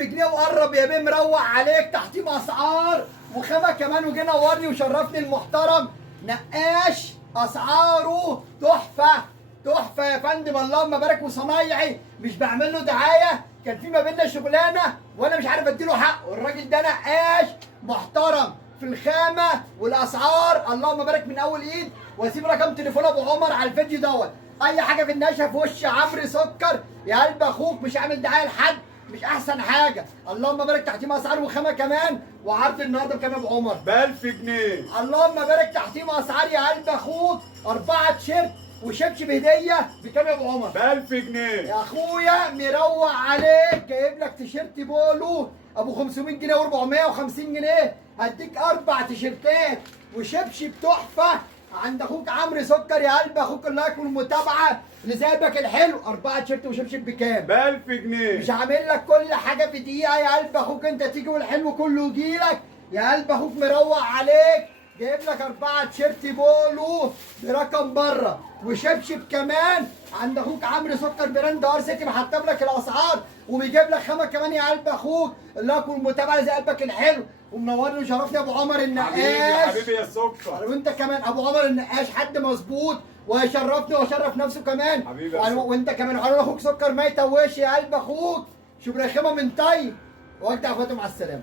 1000 جنيه وقرب يا بيه، مروق عليك، تحتيم اسعار وخامه كمان، وجه نورني وشرفني المحترم نقاش، اسعاره تحفه تحفه يا فندم، اللهم بارك، وصنايعي مش بعمل له دعايه، كان في ما بيننا شغلانه وانا مش عارف اديله حقه، الراجل ده نقاش محترم في الخامه والاسعار، اللهم بارك من اول ايد. واسيب رقم تليفون ابو عمر على الفيديو دوت، اي حاجه في النشا في وش عمرو سكر يا قلب اخوك، مش عامل دعايه لحد، مش احسن حاجه، اللهم بارك، تحتيم اسعار وخامه كمان، وعرض النهارده بكام يا ابو عمر؟ ب 1000 جنيه. اللهم بارك، تحتيم اسعار يا قلب اخوك، 4 تيشيرت وشبشب هديه بكام يا ابو عمر؟ ب 1000 جنيه يا اخويا مروق عليك، جايب لك تيشيرت بولو ابو 500 جنيه و450 جنيه، هديك 4 تيشيرتات وشبشب تحفه عند اخوك عمرو سكر يا قلب اخوك، اللايك والمتابعه لزابك الحلو، 4 تيشيرت وشبشب بكام؟ ب 1000 جنيه. مش عامل لك كل حاجه في دقيقه يا قلب اخوك، انت تيجي والحلو كله يجيلك يا قلب اخوك، مروق عليك، جايب لك 4 تيشيرت بولو برقم بره وشبشب كمان عند اخوك عمرو سكر براند ار سيتي، محطب لك الاسعار وبيجيب لك خامه كمان يا قلب اخوك، اللايك والمتابعه زي قلبك الحلو، ومنورني وشرفني ابو عمر النقاش. حبيبي يا سكر. وانت كمان ابو عمر النقاش حد مظبوط وهيشرفني ويشرف نفسه كمان. حبيبي يا سكر. وانت كمان وحلو اخوك سكر ما يتوهش يا قلب اخوك، شبر خامه من طيب، وانت يا اخواته مع السلامه.